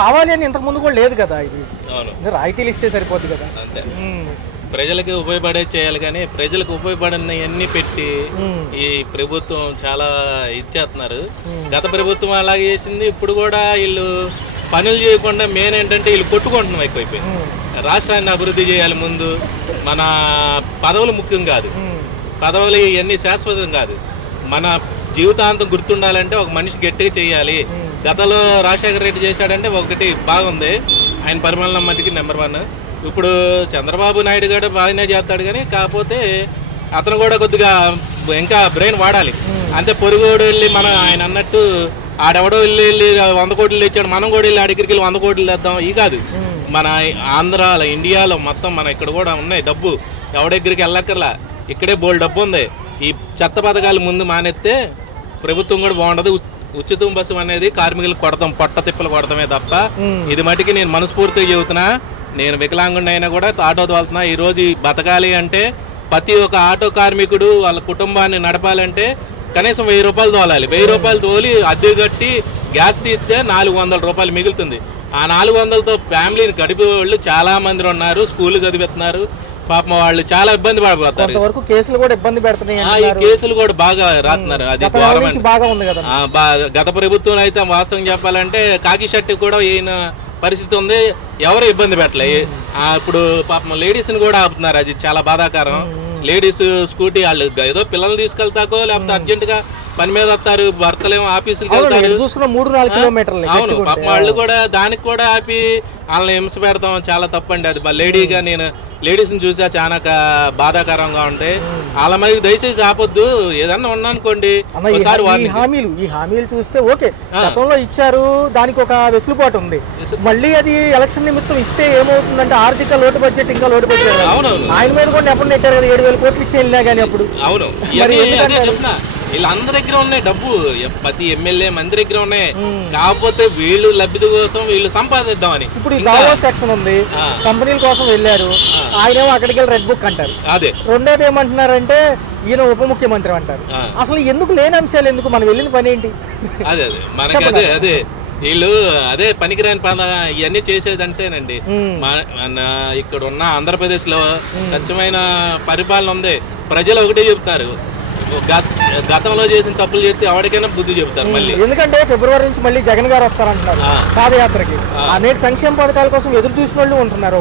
కావాలి అని ఇంతకు ముందు కూడా లేదు కదా. ఇది అవును, రాయితీలు ఇస్తే సరిపోద్ది కదా. అంతే. ప్రజలకు ఉపయోగపడేది చేయాలి, కానీ ప్రజలకు ఉపయోగపడినవన్నీ పెట్టి ఈ ప్రభుత్వం చాలా ఇచ్చేస్తున్నారు. గత ప్రభుత్వం అలాగే చేసింది. ఇప్పుడు కూడా వీళ్ళు పనులు చేయకుండా మెయిన్ ఏంటంటే వీళ్ళు కొట్టుకుంటున్నాం ఎక్కువైపోయింది. రాష్ట్రాన్ని అభివృద్ధి చేయాలి ముందు. మన పదవులు ముఖ్యం కాదు, పదవులు ఇవన్నీ శాశ్వతం కాదు. మన జీవితాంతం గుర్తుండాలంటే ఒక మనిషి గట్టిగా చేయాలి. గతంలో రాజశేఖర రెడ్డి చేశాడంటే ఒకటి బాగుంది, ఆయన పరిమాణం మట్టికి నెంబర్ 1. ఇప్పుడు చంద్రబాబు నాయుడు కూడా బాగానే చేస్తాడు, కానీ కాకపోతే అతను కూడా కొద్దిగా ఇంకా బ్రెయిన్ వాడాలి. అంతే పొరుగుడు వెళ్ళి మనం ఆయన అన్నట్టు ఆడెవడో వెళ్ళి 100 కోట్లు తెచ్చాడు, మనం కూడా వెళ్ళి ఆడికి వెళ్ళి 100 కోట్లు తెద్దాం. ఈ కాదు, మన ఆంధ్రాలో ఇండియాలో మొత్తం మన ఇక్కడ కూడా ఉన్నాయి డబ్బు. ఎవడెగ్గరికి వెళ్ళక్కర్లా, ఇక్కడే బోల్డ్ డబ్బు ఉంది. ఈ చెత్త పథకాలు ముందు మానేస్తే ప్రభుత్వం కూడా బాగుండదు. ఉచితం బస్సు అనేది కార్మికులకు కొడతాం, పొట్ట తిప్పలు కొడతామే తప్ప. ఇది మటుకి నేను మనస్ఫూర్తిగా చెబుతున్నా. నేను వికలాంగుడిని అయినా కూడా ఆటో తోలుతున్నా. ఈరోజు బతకాలి అంటే ప్రతి ఒక్క ఆటో కార్మికుడు వాళ్ళ కుటుంబాన్ని నడపాలంటే కనీసం 1000 రూపాయలు తోలాలి. 1000 రూపాయలు తోలి అద్దె కట్టి గ్యాస్ తీస్తే 400 రూపాయలు మిగులుతుంది. ఆ 400తో ఫ్యామిలీని గడిపే వాళ్ళు చాలా మంది ఉన్నారు. స్కూల్ చదివిస్తున్నారు. పాపం వాళ్ళు చాలా ఇబ్బంది పడిపోతారు. కేసులు కూడా ఇబ్బంది పెడుతున్నాయి. ఈ కేసులు కూడా బాగా రాస్తున్నారు. అది గత ప్రభుత్వం అయితే వాస్తవం చెప్పాలంటే కాకి షర్ట్ కూడా ఈయన పరిస్థితి ఉంది, ఎవరు ఇబ్బంది పెట్టలే. ఇప్పుడు పాపం లేడీస్ని కూడా ఆపుతున్నారు, అది చాలా బాధాకరం. లేడీస్ స్కూటీ వాళ్ళు ఏదో పిల్లల్ని తీసుకెళ్తాకో లేకపోతే అర్జెంటుగా పని మీద వస్తారు, భర్తలేమో ఆఫీసులకి వెళ్తారు. అవును, పాపం వాళ్ళు కూడా దానికి కూడా ఆపి వాళ్ళని హింస పెడతాం, చాలా తప్పండి. అది లేడీగా నేను లేడీస్ని చూసా, చాలా బాధాకరంగా ఉంటాయి. వాళ్ళ మరి దయచేసి ఆపొద్దు. ఏదన్నా ఉన్నానుకోండి ఒకసారి ఈ హామీలు చూస్తే ఓకే, గతంలో ఇచ్చారు, దానికి ఒక వెసులుబాటు ఉంది. మళ్ళీ అది ఎలక్షన్ నిమిత్తం ఇస్తే ఏమవుతుందంటే ఆర్థిక లోటు బడ్జెట్ ఇంకా లోటు బడ్జెట్. అవునవును, ఆయన మీద కూడా ఎప్పుడు నెట్టారు కదా, 7000 కోట్లు ఇచ్చి వెళ్ళినా కానీ అప్పుడు. అవును, చెప్తున్నా వీళ్ళందరి దగ్గర ఉన్నాయి డబ్బు, ప్రతి ఎమ్మెల్యే మంది దగ్గర ఉన్నాయి. కాకపోతే వీళ్ళు లబ్ధి కోసం వీళ్ళు సంపాదిద్దామని. ఇప్పుడు దావోస్ సెక్షన్ ఉంది, కంపెనీల కోసం వెళ్ళారు, ఆయనేమో అక్కడికి వెళ్ళి రెడ్ బుక్ అంటారు. అదే రెండోది ఏమంటున్నారంటే ఈయన ఉప ముఖ్యమంత్రి అంటారు. అసలు ఎందుకు లేని అంశాలు ఎందుకు, మనం వెళ్ళిన పని ఏంటి? అదే మనకి అదే వీళ్ళు అదే పనికిరాని పని ఇవన్నీ చేసేదంటేనండి. ఇక్కడ ఉన్న ఆంధ్రప్రదేశ్ లో స్వచ్ఛమైన పరిపాలన ఉంది. ప్రజలు ఒకటే చెప్తారు, గతంలో చేసిన తప్పులు చేస్తే ఎవరికైనా బుద్ధి చెబుతారు మళ్ళీ. ఎందుకంటే ఫిబ్రవరి నుంచి మళ్ళీ జగన్ గారు వస్తారంటున్నారు పాదయాత్రకి. అనేక సంక్షేమ పథకాల కోసం ఎదురు చూసిన వాళ్ళు ఉంటున్నారు,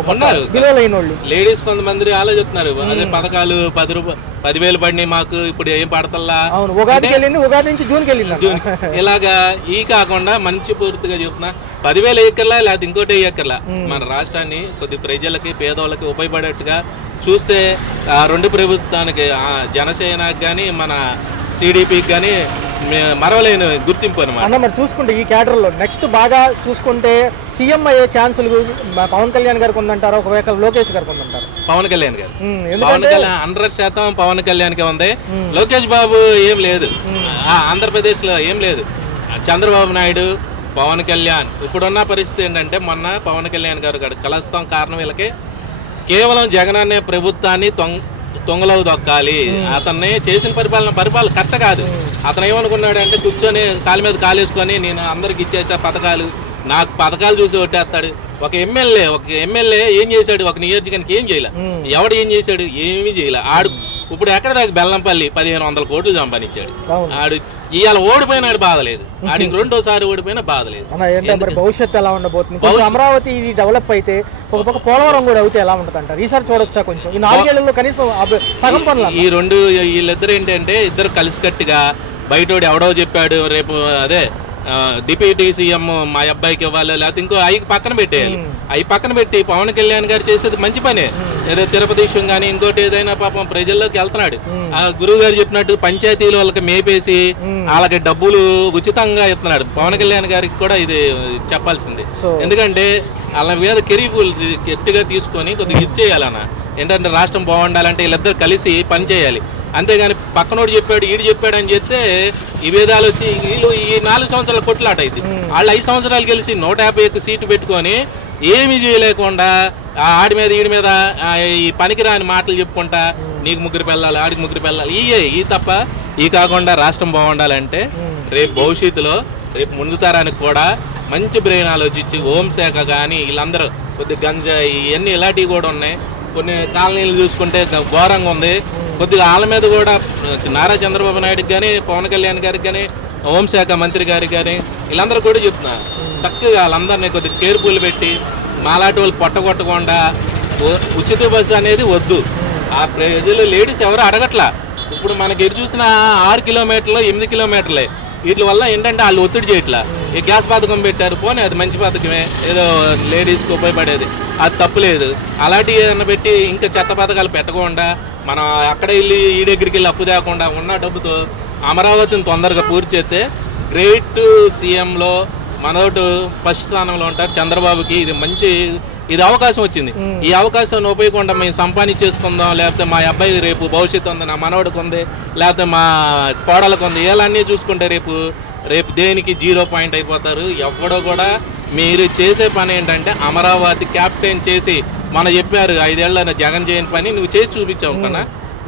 లేడీస్ కొంతమంది ఆలోచిస్తున్నారు. అదే పథకాలు 10,000 పడినాయి మాకు, ఇప్పుడు ఏం పడతల్లా. ఉగాదికి వెళ్ళింది, ఉగాది నుంచి జూన్కి వెళ్ళింది. ఇలాగా ఈ కాకుండా మంచి పూర్తిగా చెప్తున్నా, 10,000 ఎక్కర్లా లేకపోతే ఇంకోటి ఎక్కర్లా. మన రాష్ట్రాన్ని కొద్ది ప్రజలకి పేదవాళ్ళకి ఉపయోగపడేట్టుగా చూస్తే రెండు ప్రభుత్వానికి, జనసేనకి కానీ మన టీడీపీకి కానీ మరవలేని గుర్తింపు అనమాట. మరి చూసుకుంటే ఈ క్యాడర్లో నెక్స్ట్ బాగా చూసుకుంటే సీఎం అయ్యే ఛాన్సులు పవన్ కళ్యాణ్ గారికి ఉందంటారా, ఒకవేళ లోకేష్ గారికి ఉందంటారు? పవన్ కళ్యాణ్ గారు 100% పవన్ కళ్యాణ్కే ఉంది. లోకేష్ బాబు ఏం లేదు, ఆంధ్రప్రదేశ్ లో ఏం లేదు. చంద్రబాబు నాయుడు, పవన్ కళ్యాణ్. ఇప్పుడున్న పరిస్థితి ఏంటంటే, మొన్న పవన్ కళ్యాణ్ గారు కలుస్తాం కారణం వీళ్ళకి కేవలం జగన్ అనే ప్రభుత్వాన్ని తొంగలో దొక్కాలి. అతన్ని చేసిన పరిపాలన కరెక్ట్ కాదు. అతను ఏమనుకున్నాడు అంటే, కూర్చొని కాలు మీద కాలేసుకొని నేను అందరికి ఇచ్చేసా పథకాలు, నాకు పథకాలు చూసి కొట్టేస్తాడు. ఒక ఎమ్మెల్యే ఏం చేశాడు? ఒక నియోజకానికి ఏం చేయలే. ఎవడు ఏం చేశాడు? ఏమీ చేయలే. ఆడు ఇప్పుడు ఎక్కడ దాకా బెల్లంపల్లి 1500 కోట్లు సంపాదించాడు. ఆడు ఇవాళ ఓడిపోయినాడు, బాధలేదు. ఆడికి రెండోసారి ఓడిపోయినా బాధలేదు. భవిష్యత్తు ఎలా ఉండబోతుంది? అమరావతి ఇది డెవలప్ అయితే ఒక పక్క పోలవరం కూడా అవుతే ఎలా ఉంటుంది అంటారు? ఈసారి చూడొచ్చా కొంచెం? ఈ 4 ఏళ్లలో కనీసం సగం పనులు. వీళ్ళిద్దరు ఏంటంటే ఇద్దరు కలిసికట్టుగా, బయటోడు ఎవడో చెప్పాడు రేపు అదే డిప్యూటీ సీఎం మా అబ్బాయికి ఇవ్వాలి, లేకపోతే ఇంకో 5 పక్కన పెట్టేయాలి. 5 పక్కన పెట్టి పవన్ కళ్యాణ్ గారు చేసేది మంచి పనే. ఏదో తిరుపతి విషయం కానీ ఇంకోటి ఏదైనా పాపం ప్రజల్లోకి వెళ్తున్నాడు. ఆ గురువు గారు చెప్పినట్టు పంచాయతీలు వాళ్ళకి మేపేసి వాళ్ళకి డబ్బులు ఉచితంగా ఇస్తున్నాడు. పవన్ కళ్యాణ్ గారికి కూడా ఇది చెప్పాల్సింది. ఎందుకంటే వాళ్ళ మీద కెరీర్ గట్టిగా తీసుకొని కొద్దిగా ఇచ్చేయాలన్న. ఏంటంటే రాష్ట్రం బాగుండాలంటే వీళ్ళిద్దరు కలిసి పని చేయాలి. అంతేగాని పక్కనోడు చెప్పాడు ఈడు చెప్పాడు అని చెప్తే ఈ భేదాలు వచ్చి వీళ్ళు ఈ 4 సంవత్సరాల కొట్లాట అయింది. వాళ్ళు 5 సంవత్సరాలు గెలిచి 151 సీటు పెట్టుకొని ఏమీ చేయలేకుండా ఆడి మీద ఈడి మీద ఈ పనికిరాని మాటలు చెప్పుకుంటా, నీకు 3 పిల్లలు ఆడికి 3 పిల్లలు, ఈ తప్ప ఈ కాకుండా రాష్ట్రం బాగుండాలంటే రేపు భవిష్యత్తులో రేపు ముందు తరానికి కూడా మంచి బ్రెయిన్ ఆలోచించి హోంశాఖ కానీ వీళ్ళందరూ కొద్దిగా గంజాయి ఇవన్నీ ఇలాంటివి కూడా ఉన్నాయి. కొన్ని కాలనీలు చూసుకుంటే ఘోరంగా ఉంది. కొద్దిగా వాళ్ళ మీద కూడా నారా చంద్రబాబు నాయుడుకి కానీ పవన్ కళ్యాణ్ గారికి కానీ హోంశాఖ మంత్రి గారికి కానీ వీళ్ళందరూ కూడా చెప్తున్నారు చక్కగా వాళ్ళందరినీ కొద్దిగా కేర్ఫుల్ పెట్టి మాలాంటి వాళ్ళు పొట్టగొట్టకుండా ఉచిత బస్సు అనేది వద్దు. ఆ ప్రజలు లేడీస్ ఎవరు అడగట్లా. ఇప్పుడు మనకి ఎటు చూసిన 6 కిలోమీటర్లు 8 కిలోమీటర్లే. వీటి వల్ల ఏంటంటే వాళ్ళు ఒత్తిడి చేయట్లా. ఈ గ్యాస్ పథకం పెట్టారు, పోనీ అది మంచి పథకమే, ఏదో లేడీస్కి ఉపయోగపడేది, అది తప్పులేదు. అలాంటివి ఏదైనా పెట్టి ఇంకా చెత్త పథకాలు పెట్టకుండా మనం అక్కడ వెళ్ళి ఈ దగ్గరికి వెళ్ళి అప్పు తేకుండా ఉన్న డబ్బుతో అమరావతిని తొందరగా పూర్తి చేస్తే గ్రేట్ సీఎంలో మనోడు ఫస్ట్ స్థానంలో ఉంటారు. చంద్రబాబుకి ఇది అవకాశం వచ్చింది. ఈ అవకాశాన్ని ఉపయోగకుండా మేము సంపాదించేసుకుందాం, లేకపోతే మా అబ్బాయి రేపు భవిష్యత్తు ఉంది, నా మనవడికి ఉంది, లేకపోతే మా కోడలకు ఉంది, ఇవన్నీ చూసుకుంటే రేపు దేనికి 0 పాయింట్ అయిపోతారు. ఎవడో కూడా మీరు చేసే పని ఏంటంటే అమరావతి క్యాప్టెన్ చేసి మన చెప్పారు 5 ఏళ్ళ జగన్ చేయని పని నువ్వు చేసి చూపించావు కన్నా.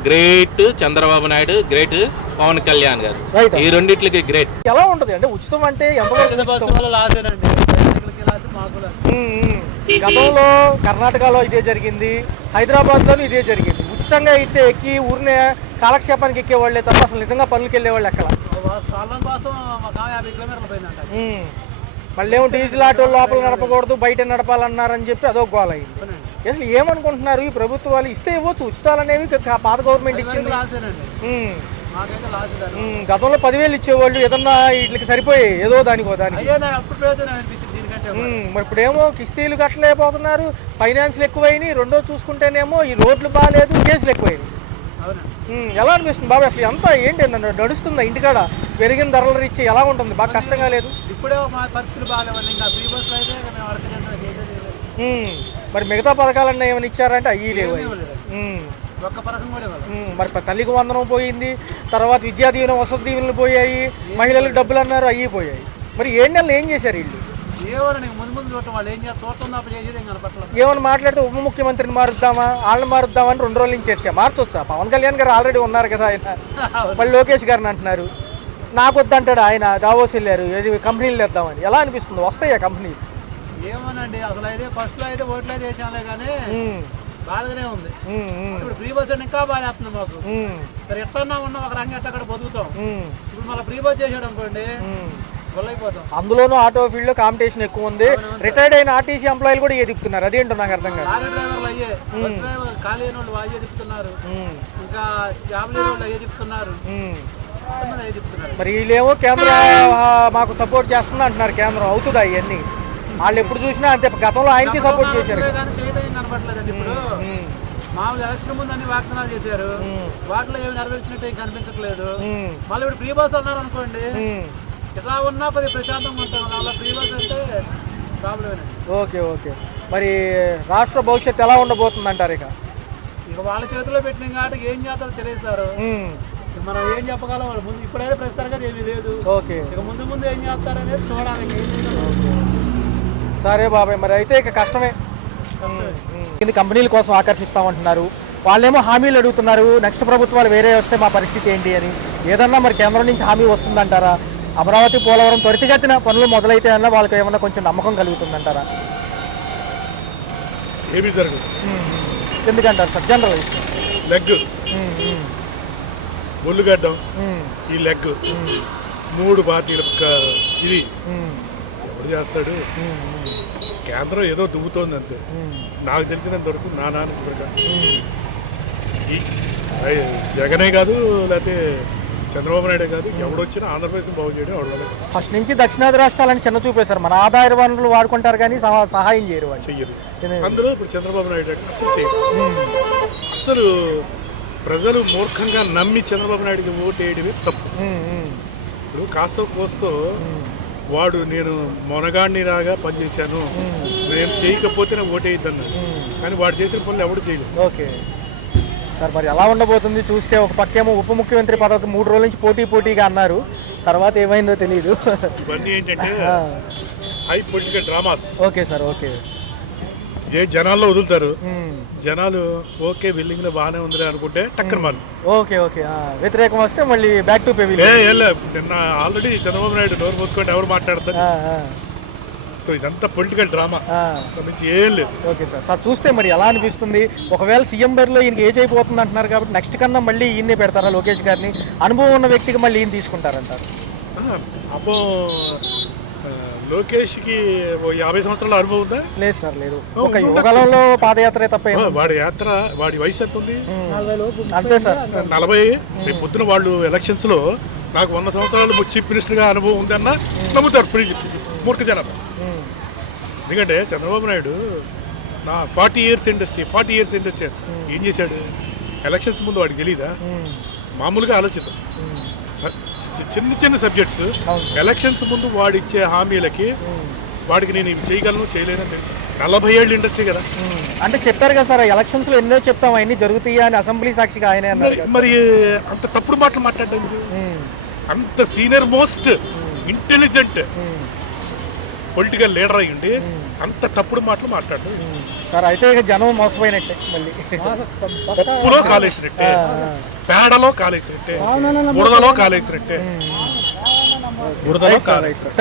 గ్రేట్ చంద్రబాబు నాయుడు, గ్రేట్ పవన్ కళ్యాణ్ గారు, ఈ రెండిట్లకి గ్రేట్. ఎలా ఉంటుంది అంటే ఉచితం అంటే గతంలో కర్ణాటకలో ఇదే జరిగింది, హైదరాబాద్లోనూ ఇదే జరిగింది. ఉచితంగా అయితే ఎక్కి ఊరినే కాలక్షేపానికి ఎక్కేవాళ్ళే తప్ప అసలు నిజంగా పనులకి వెళ్ళేవాళ్ళు ఎక్కడ. మళ్ళీ ఏమో డీజిల్ ఆటో లోపల నడపకూడదు, బయట నడపాలన్నారని చెప్పి అదొక గోల అయింది. అసలు ఏమనుకుంటున్నారు ఈ ప్రభుత్వాలు? ఇస్తే ఇవ్వచ్చు ఉచితాలు అనేవి, పాత గవర్నమెంట్ ఇచ్చింది. గతంలో 10,000 ఇచ్చేవాళ్ళు, ఏదన్నా వీటికి సరిపోయాయి ఏదో దానికి. మరి ఇప్పుడేమో కిస్తీలు కట్టలేకపోతున్నారు, ఫైనాన్స్లు ఎక్కువైనాయి. రెండో చూసుకుంటేనేమో ఈ రోడ్లు బాగాలేదు, కేసులు ఎక్కువైనాయి. ఎలా అనిపిస్తుంది బాబు అసలు ఎంత ఏంటి నడుస్తుందా ఇంటికాడ? పెరిగిన ధరలు ఇచ్చి ఎలా ఉంటుంది? బాగా కష్టంగా లేదు? ఇప్పుడే మా పరిస్థితులు బాగాలేవండి. ఇంకా ఫ్రీ బస్ అయితే మరి మిగతా పథకాలన్నీ ఏమైనా ఇచ్చారంటే అయ్యి లేవు. ఒక్క పథకం కూడా మరి తల్లికి వందనం పోయింది, తర్వాత విద్యా దీవెన వసతి దీవెనలు పోయాయి, మహిళలకు డబ్బులు అన్నారు అయ్యి పోయాయి. మరి 7 నెలలు ఏం చేశారు వీళ్ళు? ఏమన్నా ముందు చూడటం వాళ్ళు ఏం చేస్తారు, చూడటం తప్ప చేసేది కనపట్లేదు. ఏమన్నా మాట్లాడితే ఉప ముఖ్యమంత్రిని మారుద్దామా, వాళ్ళని మారుద్దామని 2 రోజుల నుంచి చర్చ. మార్చొచ్చా? పవన్ కళ్యాణ్ గారు ఆల్రెడీ ఉన్నారు కదా ఆయన, మళ్ళీ లోకేష్ గారిని అంటున్నారు. నాకు వద్దంటాడు ఆయన, దావోస్ వెళ్ళారు, ఏది కంపెనీలు తెద్దామని. ఎలా అనిపిస్తుంది? వస్తాయా కంపెనీలు? ఏమోనండి, అసలు అయితే ఫస్ట్లో అయితే ఓట్లు అయితే వేసాంలే కానీ బాధగానే ఉంది. ఇప్పుడు ఫ్రీ బస్ అంటే ఇంకా బాధ వేస్తుంది మాకు. మరి ఎట్లన్నా ఉన్నా ఒక రంగం ఎట్లా అక్కడ బతుకుతాం. ఇప్పుడు మళ్ళీ ఫ్రీ బస్ చేసాడు అనుకోండి అయిపోతాం. అందులోనూ ఆటో ఫీల్డ్ లో కాంపిటీషన్ ఎక్కువ ఉంది. రిటైర్డ్ అయిన ఆర్టీసీ ఎంప్లాయీలు కూడా ఎదుగుతున్నారు. అదేంటో నాకు అర్థం కాదు. లారీ డ్రైవర్లు అయ్యే, బస్ డ్రైవర్ ఖాళీ అయిన వాళ్ళు అయ్యే తిప్పుతున్నారు, ఇంకా జాబ్ లేని వాళ్ళు అయ్యే తిప్పుతున్నారు. మరి వీళ్ళేమో కేంద్రం మాకు సపోర్ట్ చేస్తుంది అంటున్నారు. కేంద్రం అవుతుందా ఇవన్నీ? వాళ్ళు ఎప్పుడు చూసినా అంతే. గతంలో ఆయనకి సపోర్ట్ చేశారు కానీ చేయడం కనపట్లేదండి. ఇప్పుడు మామూలు ఎలక్షన్ ముందు అన్ని వాగ్దానాలు చేశారు, వాటిలో ఏమి నెరవేర్చినట్టు ఏం కనిపించట్లేదు. మళ్ళీ ఇప్పుడు ఫ్రీ బస్ అన్నారు అనుకోండి, ఎట్లా ఉన్నా కొద్దిగా ప్రశాంతంగా ఉంటాం. అలా ఫ్రీ బస్ అంటే ప్రాబ్లమే. Okay okay. మరి రాష్ట్ర భవిష్యత్తు ఎలా ఉండబోతుంది అంటారు? ఇక వాళ్ళ చేతిలో పెట్టిన కాబట్టి ఏం చేస్తారో తెలియదు సార్. మనం ఏం చెప్పగలం వాళ్ళు ముందు. ఇప్పుడైతే ప్రస్తుతానికి ఏమీ లేదు. ఓకే, ఇక ముందు ఏం చేస్తారనేది చూడాలి. సరే బాబాయ్, మరి అయితే ఇక కష్టమే. ఇది కంపెనీల కోసం ఆకర్షిస్తామంటున్నారు, వాళ్ళేమో హామీలు అడుగుతున్నారు. నెక్స్ట్ ప్రభుత్వాలు వేరే వస్తే మా పరిస్థితి ఏంటి అని. ఏదన్నా మరి కేంద్రం నుంచి హామీ వస్తుందంటారా? అమరావతి పోలవరం త్వరితగతిన పనులు మొదలైతే అన్న వాళ్ళకి ఏమన్నా కొంచెం నమ్మకం కలుగుతుందంటారా? ఏమీ జరగదు. ఎందుకంటారు సార్? జనరల్ లెగ్ ఒళ్ళుగడ్డం, ఈ లెగ్ 3 పార్టీల ఇది ఎవరు చేస్తాడు? కేంద్రం ఏదో దువ్వుతోంది అంతే. నాకు తెలిసినంత వరకు నా నాలెడ్జ్ ప్రకారం జగనే కాదు, లేకపోతే చంద్రబాబు నాయుడే కాదు, ఎవడొచ్చినా ఆంధ్రప్రదేశ్ బాగు చేయడం ఎవరు. ఫస్ట్ నుంచి దక్షిణాది రాష్ట్రాలని చిన్న చూపేశారు. మన ఆదాయ వనరులు వాడుకుంటారు కానీ సహాయం చేయరు, వాళ్ళు చెయ్యరు. అందులో ఇప్పుడు చంద్రబాబు నాయుడు అసలు చేయరు. అసలు ప్రజలు మూర్ఖంగా నమ్మి చంద్రబాబు నాయుడుకి ఓటు వేయడమే తప్పు. ఇప్పుడు కాస్తో కోస్తో వాడు నేను మొనగాడిని రాగా పనిచేశాను, నేను చేయకపోతే నాకు ఓటు వేయద్దన్నాడు. కానీ వాడు చేసిన పనులు ఎవడు చేయలేదు. ఓకే సార్, మరి ఎలా ఉండబోతుంది చూస్తే? ఒక పక్కేమో ఉప ముఖ్యమంత్రి పదవికి 3 రోజుల నుంచి పోటీగా అన్నారు, తర్వాత ఏమైందో తెలియదు. ఇవన్నీ ఏంటంటే high political dramas. Okay sir, okay. ఏ జనాల్లో వదులుతారు, జనాలు ఓకే బిల్డింగ్ లో బాగానే ఉంది అనుకుంటే టక్కన మారుస్తారు. ఓకే ఓకే, వ్యతిరేకం వస్తే మళ్ళీ బ్యాక్ టు పెవిలియన్. నిన్న ఆల్రెడీ చంద్రబాబు నాయుడు నోరు మూసుకుంటే ఎవరు మాట్లాడతారు? సో ఇదంతా పొలిటికల్ డ్రామా, మించి ఏం లేదు. Okay sir. సార్ చూస్తే మరి ఎలా అనిపిస్తుంది? ఒకవేళ సీఎం బరిలో ఈయనకి ఏజ్ అయిపోతుంది అంటున్నారు కాబట్టి నెక్స్ట్ కన్నా మళ్ళీ ఈయన్నే పెడతారా లోకేష్ గారిని? అనుభవం ఉన్న వ్యక్తికి మళ్ళీ ఈయన తీసుకుంటారంటారు. అబ్బో, లోకేష్కి ఓ 50 సంవత్సరాల అనుభవం ఉందా? లేదు సార్, లేదు. ఒక యువకాలంలో పాదయాత్రే తప్ప వాడి యాత్ర, వాడి వయసు ఎంత ఉంది? అంతే సార్. 40. రేపు పొద్దున వాళ్ళు ఎలక్షన్స్లో నాకు 100 సంవత్సరాలు చీఫ్ మినిస్టర్గా అనుభవం ఉందన్న నమ్ముతారు మూర్ఖ జనాభా. ఎందుకంటే చంద్రబాబు నాయుడు నా 40 ఇయర్స్ ఇండస్ట్రీ ఏం చేశాడు? ఎలక్షన్స్ ముందు వాడికి తెలీదా? మామూలుగా ఆలోచిద్దాం. చిన్న చిన్న సబ్జెక్ట్స్ ఎలక్షన్స్ ముందు వాడు ఇచ్చే హామీలకి వాడికి నేను ఇవి చేయగలను చేయలేదని 40 ఏళ్ళు ఇండస్ట్రీ కదా. అంటే చెప్పారు కదా సార్, ఎలక్షన్స్ లో ఎన్నో చెప్తాం అవన్నీ జరుగుతాయి అని అసెంబ్లీ సాక్షిగా ఆయనే అన్నారు. మరి అంత తప్పుడు మాటలు మాట్లాడడానికి, అంత senior most intelligent political leader అయ్యండి అంత తప్పుడు మాటలు మాట్లాడు సార్. అయితే ఇక జనం మోసపోయినట్టే, మళ్ళీ పప్పులో కాలేసినట్టే, పేడలో కాలేసినట్టే, బురదలో కాలేసినట్టే.